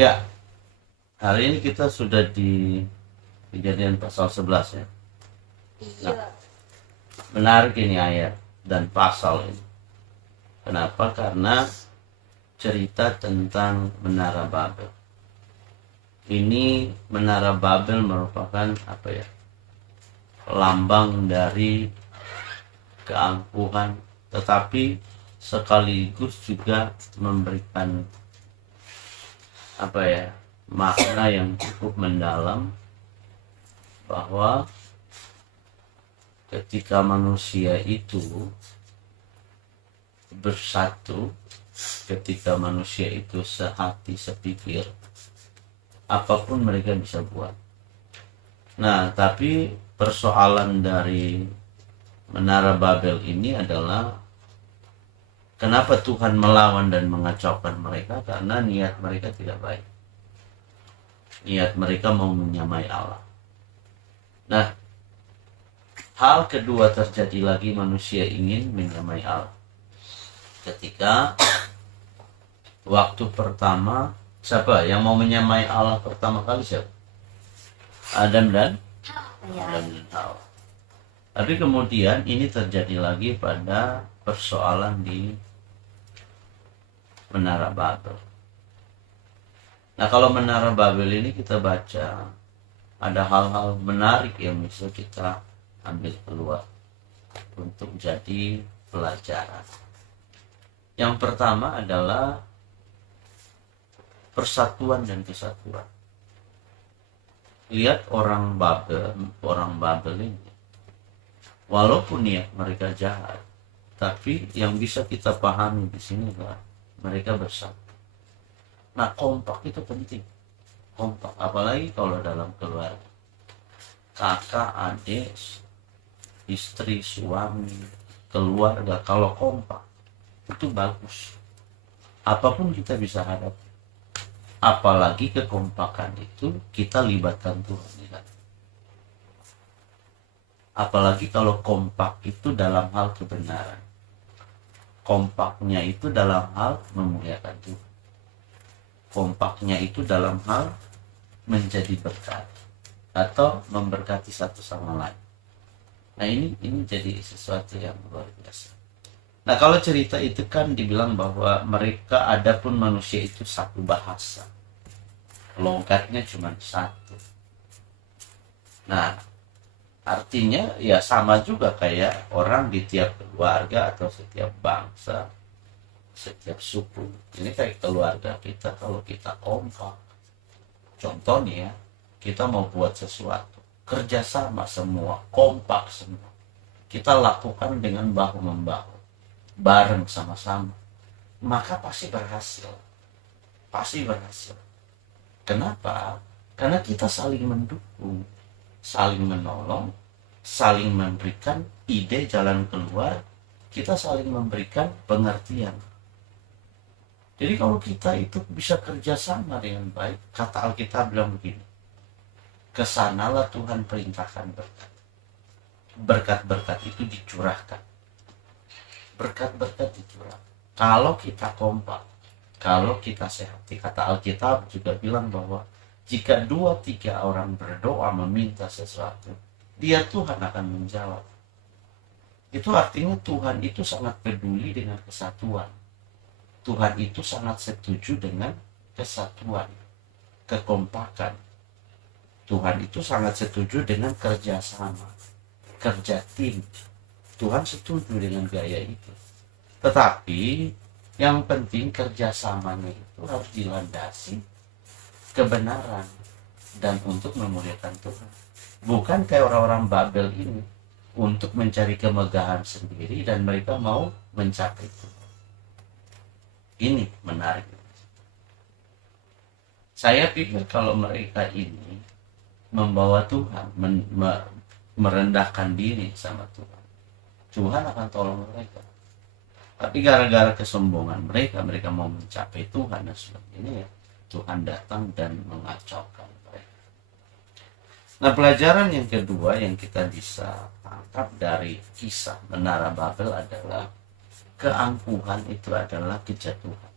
Ya, hari ini kita sudah di Kejadian pasal 11 ya. Nah, Iya. menarik ini ayat dan pasal ini. Kenapa? Karena cerita tentang Menara Babel. Ini Menara Babel merupakan apa ya? Lambang dari keangkuhan, tetapi sekaligus juga memberikan apa ya? Makna yang cukup mendalam bahwa ketika manusia itu bersatu, ketika manusia itu sehati sepikir, apapun mereka bisa buat. Nah, tapi persoalan dari Menara Babel ini adalah kenapa Tuhan melawan dan mengacaukan mereka? Karena niat mereka tidak baik. Niat mereka mau menyamai Allah. Nah, hal kedua terjadi lagi, manusia ingin menyamai Allah. Ketika waktu pertama, siapa yang mau menyamai Allah pertama kali? Siapa? Adam dan Ya. Hawa. Tapi kemudian ini terjadi lagi pada persoalan di Menara Babel. Nah, kalau Menara Babel ini kita baca, ada hal-hal menarik yang bisa kita ambil keluar untuk jadi pelajaran. Yang pertama adalah persatuan dan kesatuan. Lihat orang Babel ini, walaupun niat mereka jahat, tapi yang bisa kita pahami di sini adalah mereka bersatu. Nah, kompak itu penting. Kompak, apalagi kalau dalam keluarga. Kakak, adik, istri, suami, keluarga, kalau kompak itu bagus. Apapun kita bisa hadapi. Apalagi kekompakan itu kita libatkan Tuhan di dalam. Apalagi kalau kompak itu dalam hal kebenaran. Kompaknya itu dalam hal memuliakan Tuhan. Kompaknya itu dalam hal menjadi berkat atau memberkati satu sama lain. Nah, ini jadi sesuatu yang luar biasa. Nah, kalau cerita itu kan dibilang bahwa mereka, adapun manusia itu satu bahasa, logatnya cuma satu. Nah, artinya ya sama juga kayak orang di tiap keluarga atau setiap bangsa, setiap suku. Ini kayak keluarga kita, kalau kita kompak, contohnya ya, kita mau buat sesuatu, kerjasama semua, kompak semua, kita lakukan dengan bahu-membahu, bareng sama-sama, maka pasti berhasil. Pasti berhasil. Kenapa? Karena kita saling mendukung, saling menolong, saling memberikan ide jalan keluar, kita saling memberikan pengertian. Jadi kalau kita itu bisa kerjasama dengan baik, kata Alkitab bilang begini, kesanalah Tuhan perintahkan berkat. Berkat-berkat itu dicurahkan. Berkat-berkat dicurahkan. Kalau kita kompak, kalau kita sehat, kata Alkitab juga bilang bahwa jika 2-3 orang berdoa meminta sesuatu, dia Tuhan akan menjawab. Itu artinya Tuhan itu sangat peduli dengan kesatuan. Tuhan itu sangat setuju dengan kesatuan, kekompakan. Tuhan itu sangat setuju dengan kerjasama, kerja tim. Tuhan setuju dengan gaya itu. Tetapi yang penting kerjasamanya itu harus dilandasi kebenaran dan untuk memuliakan Tuhan. Bukan kayak orang-orang Babel ini untuk mencari kemegahan sendiri dan mereka mau mencapai itu. Ini menarik. Saya pikir kalau mereka ini membawa Tuhan, merendahkan diri sama Tuhan, Tuhan akan tolong mereka. Tapi gara-gara kesombongan mereka, mereka mau mencapai Tuhan dan sebagainya, ya, Tuhan datang dan mengacaukan mereka. Nah, pelajaran yang kedua yang kita bisa tangkap dari kisah Menara Babel adalah keangkuhan itu adalah kejatuhan.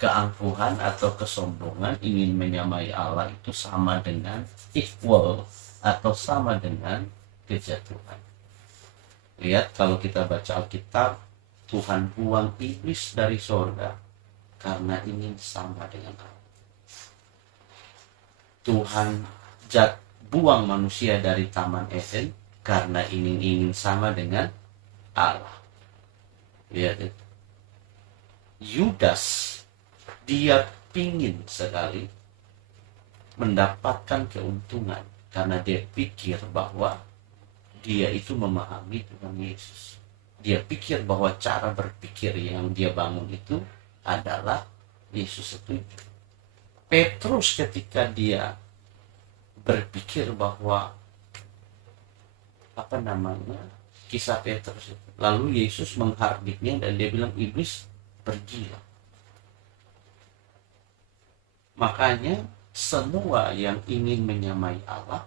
keangkuhan atau kesombongan ingin menyamai Allah itu sama dengan equal atau sama dengan kejatuhan. Lihat kalau kita baca Alkitab, Tuhan buang iblis dari sorga karena ingin sama dengan Allah. Tuhan buang manusia dari Taman Eden karena ingin sama dengan Allah. Lihat itu. Yudas, dia pingin sekali mendapatkan keuntungan karena dia pikir bahwa dia itu memahami Tuhan Yesus. Dia pikir bahwa cara berpikir yang dia bangun itu adalah Yesus setuju. Petrus ketika dia berpikir bahwa kisah Petrus itu, lalu Yesus menghardiknya dan dia bilang, iblis pergilah. Makanya semua yang ingin menyamai Allah,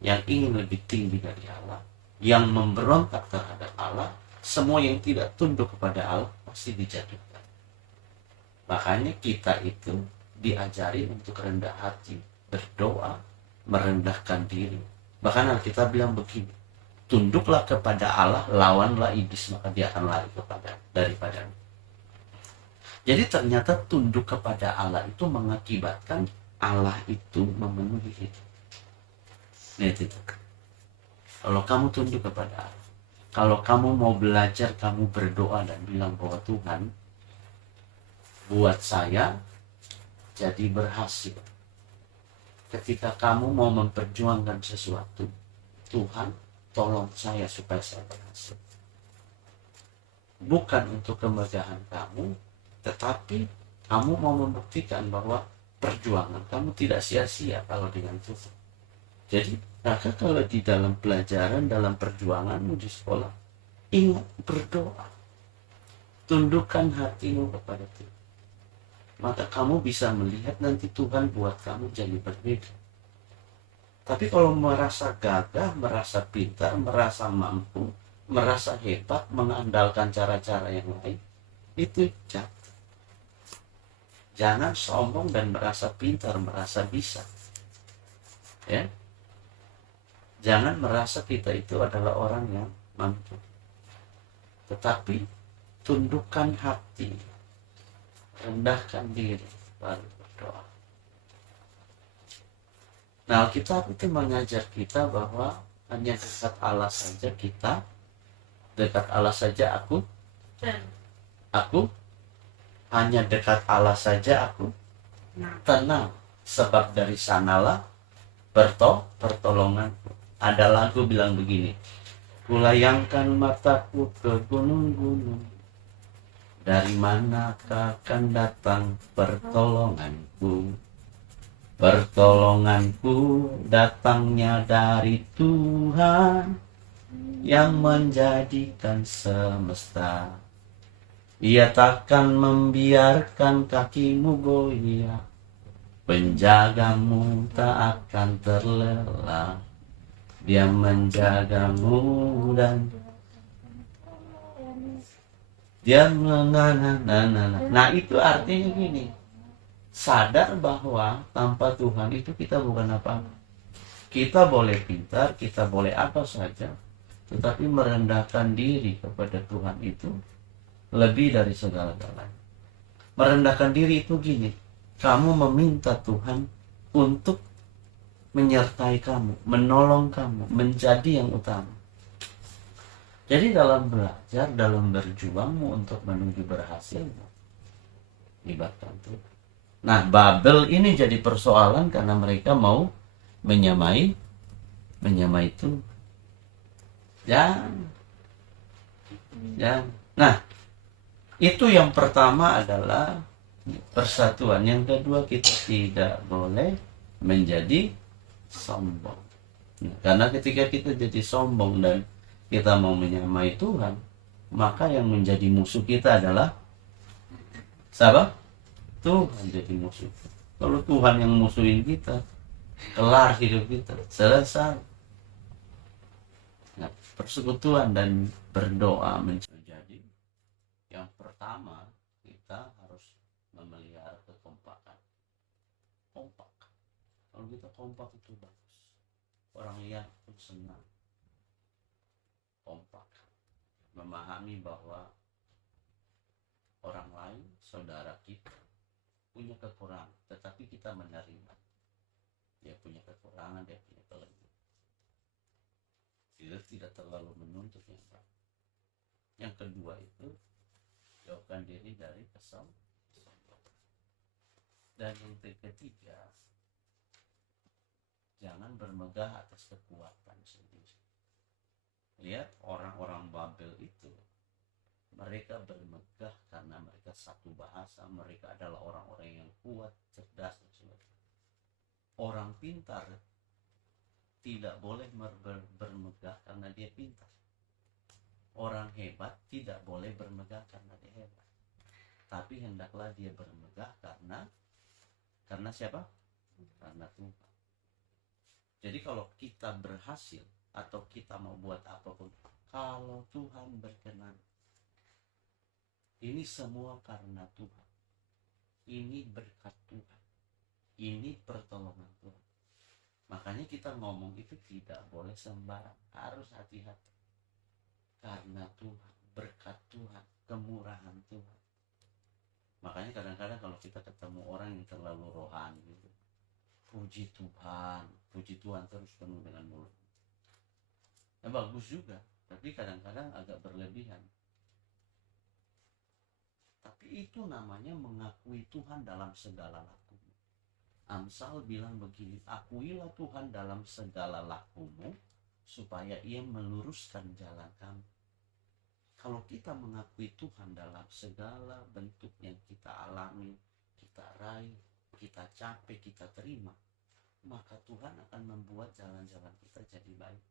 yang ingin lebih tinggi dari Allah, yang memberontak terhadap Allah, semua yang tidak tunduk kepada Allah pasti dijatuhkan. Makanya kita itu diajari untuk rendah hati, berdoa, merendahkan diri. Bahkan Alkitab bilang begini, tunduklah kepada Allah, lawanlah iblis, maka dia akan lari daripadanya. Jadi ternyata tunduk kepada Allah itu mengakibatkan Allah itu memenuhi hidup. Lihat itu. Kalau kamu tunduk kepada Allah, kalau kamu mau belajar, kamu berdoa dan bilang bahwa Tuhan, buat saya jadi berhasil. Ketika kamu mau memperjuangkan sesuatu, Tuhan, tolong saya supaya saya berhasil. Bukan untuk kemegahan kamu, tetapi kamu mau membuktikan bahwa perjuangan kamu tidak sia-sia kalau dengan Tuhan. Jadi, maka kalau di dalam pelajaran, dalam perjuanganmu di sekolah, ingat berdoa. Tundukkan hatimu kepada Tuhan. Maka kamu bisa melihat nanti Tuhan buat kamu jadi berbeda. Tapi kalau merasa gagah, merasa pintar, merasa mampu, merasa hebat, mengandalkan cara-cara yang lain, itu jatuh. Jangan sombong dan merasa pintar, merasa bisa. Ya. Jangan merasa kita itu adalah orang yang mampu. Tetapi tundukkan hati, rendahkan diri, lalu berdoa. Nah, Alkitab itu mengajar kita bahwa hanya dekat Allah saja kita, dekat Allah saja aku, hanya dekat Allah saja aku tenang, sebab dari sanalah pertolonganku. Ada lagu bilang begini, kulayangkan mataku ke gunung-gunung, dari manakah akan datang pertolonganku? Pertolonganku datangnya dari Tuhan yang menjadikan semesta. Ia takkan membiarkan kakimu goyah, penjagamu tak akan terlelap. Dia menjagamu dan dia nah itu artinya gini, sadar bahwa tanpa Tuhan itu kita bukan apa-apa. Kita boleh pintar, kita boleh apa saja, tetapi merendahkan diri kepada Tuhan itu lebih dari segala-galanya. Merendahkan diri itu gini, kamu meminta Tuhan untuk menyertai kamu, menolong kamu, menjadi yang utama. Jadi dalam belajar, dalam berjuangmu untuk menuju berhasilmu, libatkan Tuhan. Nah, Babel ini jadi persoalan karena mereka mau menyamai itu. Jangan. Nah, itu yang pertama adalah persatuan. Yang kedua, kita tidak boleh menjadi sombong. Nah, karena ketika kita jadi sombong dan kita mau menyamai Tuhan, maka yang menjadi musuh kita adalah siapa? Tuhan jadi musuh. Kalau Tuhan yang musuhin kita, kelar hidup kita, selesai. Nah, persekutuan dan berdoa menjadi yang pertama, kita harus memelihara Kalau kita kompak itu bagus, orang lihat pun senang. Kompak, memahami bahwa orang lain, saudara kita punya kekurangan, tetapi kita menerima dia punya kekurangan, dia punya kelebihan. Kita tidak terlalu menuntut yang baik. Yang kedua itu jauhkan diri dari kesombongan. Dan yang ketiga, jangan bermegah atas kekuatan sendiri. Lihat orang-orang Babel itu, mereka bermegah karena mereka satu bahasa, mereka adalah orang-orang yang kuat, cerdas, dan sebagainya. Orang pintar tidak boleh bermegah karena dia pintar. Orang hebat tidak boleh bermegah karena dia hebat. Tapi hendaklah dia bermegah karena siapa? Karena Tuhan. Jadi kalau kita berhasil atau kita mau buat apapun, kalau Tuhan berkenan, ini semua karena Tuhan. Ini berkat Tuhan. Ini pertolongan Tuhan. Makanya kita ngomong itu tidak boleh sembarang, harus hati-hati. Karena Tuhan, berkat Tuhan, kemurahan Tuhan. Makanya kadang-kadang kalau kita ketemu orang yang terlalu rohani gitu, puji Tuhan terus penuh dengan mulut. Ya bagus juga, tapi kadang-kadang agak berlebihan. Tapi itu namanya mengakui Tuhan dalam segala lakumu. Amsal bilang begini, akuilah Tuhan dalam segala lakumu, supaya ia meluruskan jalan kamu. Kalau kita mengakui Tuhan dalam segala bentuk yang kita alami, kita raih, kita capek, kita terima, maka Tuhan akan membuat jalan-jalan kita jadi baik.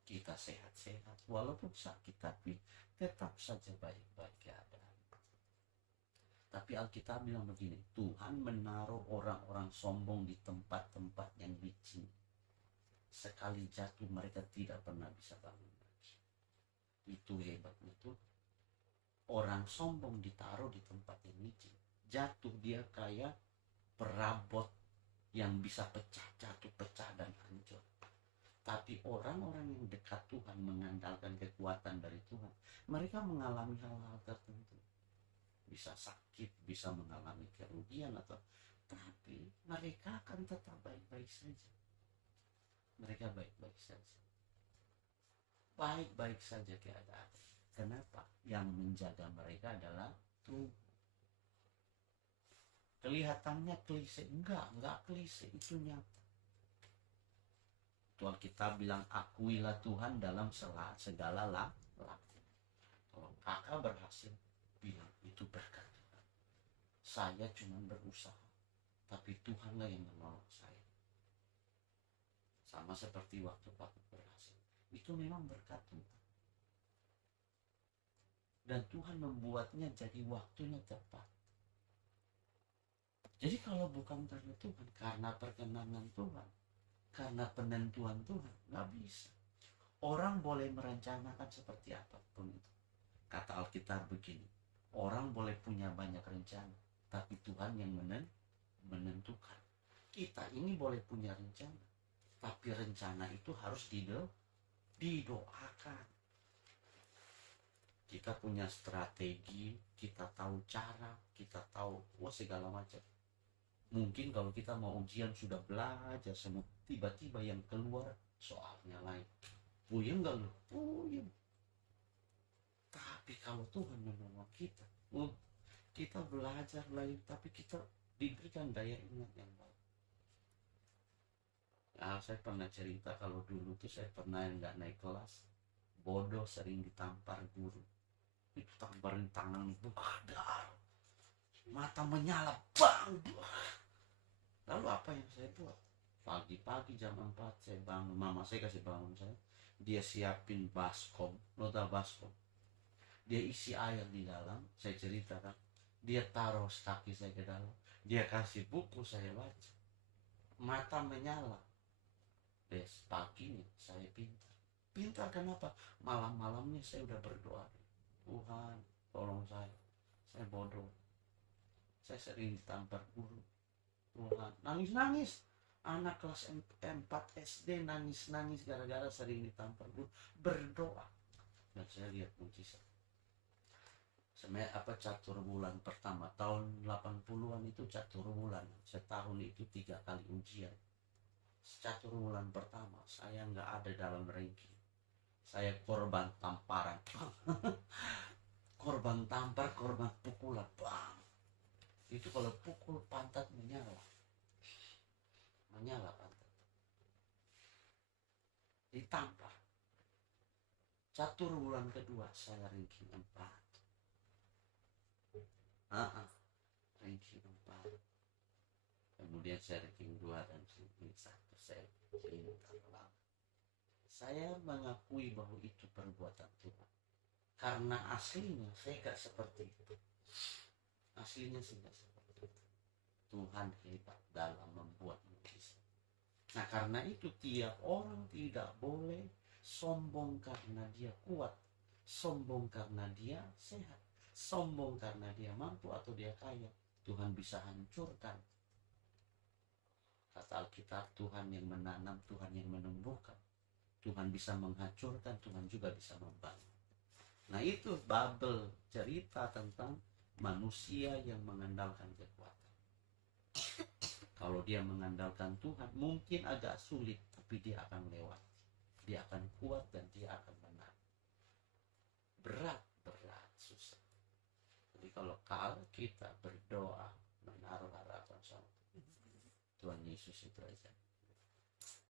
Kita sehat-sehat, walaupun sakit, tapi tetap saja baik-baik keadaan. Tapi Alkitab bilang begini, Tuhan menaruh orang-orang sombong di tempat-tempat yang licin. Sekali jatuh mereka tidak pernah bisa bangun lagi. Itu hebatnya tuh. Orang sombong ditaruh di tempat yang licin. Jatuh dia kayak perabot yang bisa pecah, jatuh, pecah, dan hancur. Tapi orang-orang yang dekat Tuhan, mengandalkan kekuatan dari Tuhan, mereka mengalami hal-hal tertentu. Bisa sakit, bisa mengalami kerugian tapi mereka akan tetap baik-baik saja. Mereka baik-baik saja. Baik-baik saja keadaan. Kenapa? Yang menjaga mereka adalah Tuhan. Kelihatannya klise, enggak klise, itu nyata. Tuhan kita bilang, akuilah Tuhan dalam segala laku. Kalau kakak berhasil, bilang itu berkat Tuhan. Saya cuma berusaha, tapi Tuhanlah yang menolong saya. Sama seperti waktu Pak berhasil, itu memang berkat Tuhan. Dan Tuhan membuatnya jadi waktunya tepat. Jadi kalau bukan karena Tuhan, karena perkenanan Tuhan, karena penentuan Tuhan, nggak bisa. Orang boleh merencanakan seperti apapun itu. Kata Alkitab begini, orang boleh punya banyak rencana, tapi Tuhan yang menentukan. Kita ini boleh punya rencana, tapi rencana itu harus didoakan. Kita punya strategi, kita tahu cara, kita tahu segala macam. Mungkin kalau kita mau ujian sudah belajar semua, tiba-tiba yang keluar soalnya lain. Puyeng gak lu? Puyeng. Tapi kalau Tuhan menolong kita, kita belajar lagi, tapi kita diberikan daya ingat yang baik. Nah, saya pernah cerita kalau dulu tuh saya pernah nggak naik kelas, bodoh, sering ditampar guru. Itu tamparin tangan itu ada, mata menyala, bang. Lalu apa yang saya buat? Pagi-pagi jam 4 saya bangun, mama saya kasih bangun saya, dia siapin baskom, nota baskom. Dia isi air di dalam, saya ceritakan. Dia taruh kaki saya ke dalam. Dia kasih buku, saya baca. Mata menyala. Des, paginya saya pintar. Pintar kenapa? Malam-malamnya saya udah berdoa. Tuhan, tolong saya. Saya bodoh. Saya sering ditampar guru. Tuhan, nangis-nangis. Anak kelas 4 SD nangis-nangis gara-gara sering ditampar guru, berdoa. Dan saya lihat mujizat. Catur bulan pertama tahun 80-an itu catur bulan, setahun itu 3 kali ujian. Catur bulan pertama saya nggak ada dalam ranking, saya korban tamparan. Korban tampar, korban pukulan, bang. Itu kalau pukul pantat menyala pantat, ditampar. Catur bulan kedua saya ranking 4. Ranking 4. Kemudian saya ranking 2 dan ranking 1. Saya mengakui bahwa itu perbuatan Tuhan. Karena aslinya saya gak seperti itu. Aslinya saya gak seperti itu. Tuhan hebat dalam membuat mujizat. Nah karena itu tiap orang tidak boleh sombong karena dia kuat, sombong karena dia sehat, sombong karena dia mampu atau dia kaya. Tuhan bisa hancurkan. Kata Alkitab, Tuhan yang menanam, Tuhan yang menumbuhkan. Tuhan bisa menghancurkan, Tuhan juga bisa membangun. Nah itu Babel, cerita tentang manusia yang mengandalkan kekuatan. Kalau dia mengandalkan Tuhan, mungkin agak sulit, tapi dia akan lewat. Dia akan kuat dan dia akan menang. Berat, susah. Jadi kalau kita berdoa, menaruh harapan sama Tuhan Yesus itu aja.